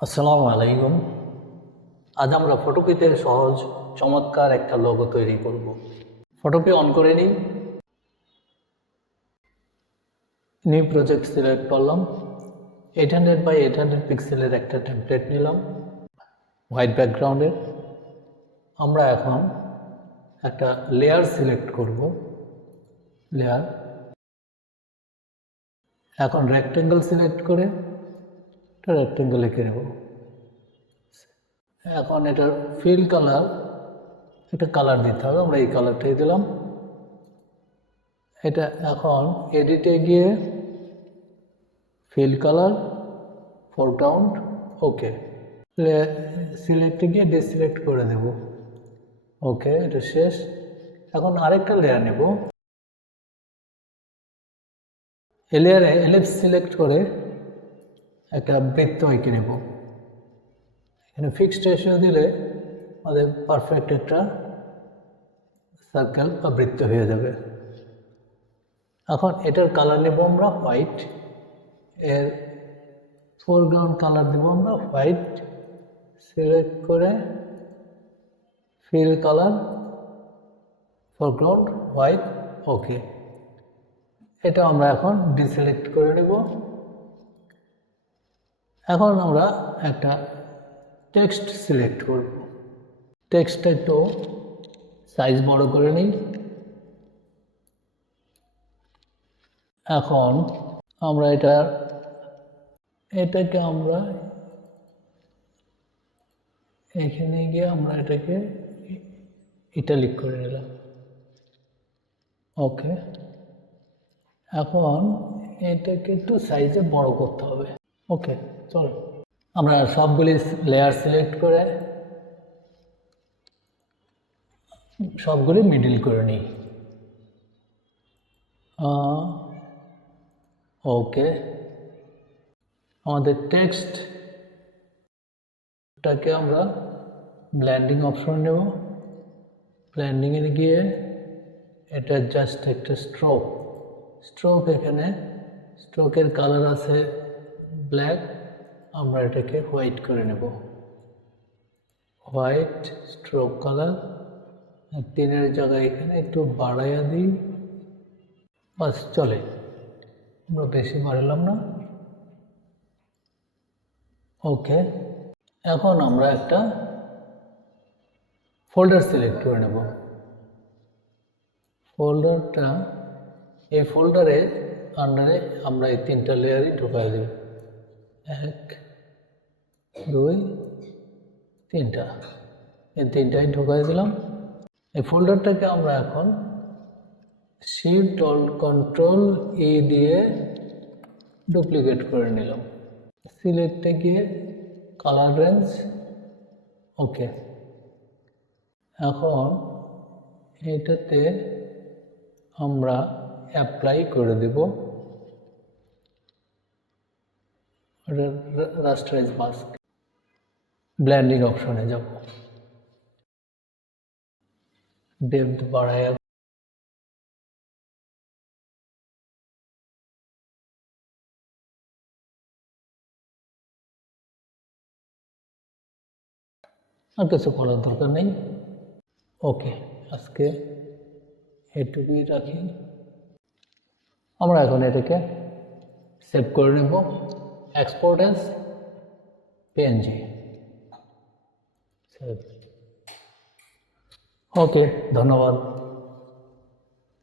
আসসালামু আলাইকুম। আজ আমরা ফটোপিতে সহজ চমৎকার একটা লোগো তৈরি করব। ফটোপি অন করে নিই, নিউ প্রজেক্ট সিলেক্ট করলাম, 800 বাই 800 পিক্সেলের একটা টেমপ্লেট নিলাম হোয়াইট ব্যাকগ্রাউন্ডের। আমরা এখন একটা লেয়ার সিলেক্ট করব, লেয়ার। এখন রেক্টেঙ্গেল সিলেক্ট করে একটা রেক্টেঙ্গেল এঁকে নেব। এখন এটার ফিল কালার, একটা কালার দিতে হবে, আমরা এই কালারটাই দিলাম। এটা এখন এডিটে গিয়ে ফিল কালার, ফোরগ্রাউন্ড, ওকে, সিলেক্টে গিয়ে ডিসিলেক্ট করে দেব। ওকে, এটা শেষ। এখন আরেকটা লেয়ার নেব, এই লেয়ারে এলিপস সিলেক্ট করে একটা বৃত্ত এঁকে নেব। এখানে ফিক্সড রেশিও দিলে আমাদের পারফেক্ট একটা সার্কেল বা বৃত্ত হয়ে যাবে। এখন এটার কালার নেব আমরা হোয়াইট, এর ফোরগ্রাউন্ড কালার দেব আমরা হোয়াইট, সিলেক্ট করে ফিল কালার, ফোরগ্রাউন্ড হোয়াইট, ওকে। এটা আমরা এখন ডিসিলেক্ট করে নেব। এখন আমরা একটা টেক্সট সিলেক্ট করব। টেক্সটটা একটু সাইজ বড় করে নিই। এখন আমরা এটাকে আমরা এখানে গিয়ে আমরা এটাকে ইটালিক করে নিলাম, ওকে। এখন এটাকে একটু সাইজে বড় করতে হবে, ওকে। চলো আমরা সবগুলি লেয়ার সিলেক্ট করে সবগুলি মিডিল করে নিই, ওকে। আমাদের টেক্সটটাকে আমরা ব্লেন্ডিং অপশন নেব, ব্লেন্ডিংয়ে গিয়ে এটা জাস্ট একটা স্ট্রোক, এখানে স্ট্রোকের কালার আছে ব্ল্যাক, আমরা এটাকে হোয়াইট করে নেব, হোয়াইট স্ট্রোক কালার। তিনের জায়গায় এখানে একটু বাড়াইয়া দিই, বাস চলে, আমরা বেশি বাড়ালাম না, ওকে। এখন আমরা একটা ফোল্ডার সিলেক্ট করে নেব। ফোল্ডারটা, এই ফোল্ডারে আন্ডারে আমরা এই তিনটা লেয়ারই ঢুকাই দেব, 1 2 3টা, এই তিনটাই ঢুকাই দিলাম। এই ফোল্ডারটাকে আমরা এখন শিফট কন্ট্রোল ই দিয়ে ডুপ্লিকেট করে নিলাম, সিলেক্টে গিয়ে কালার রেঞ্জ, ওকে। এখন এটাতে আমরা অ্যাপ্লাই করে দেব রাস্টারাইজ মাস্ক, ব্লেন্ডিং অপশনে যাব, ডেপথ বাড়ায়, আর কিছু করার দরকার নেই, ওকে। আজকে এটুকুই রাখি। আমরা এখন এটাকে সেভ করে নেব, এক্সপোর্ট অ্যাজ পিএনজি, সেভ, ওকে। ধন্যবাদ।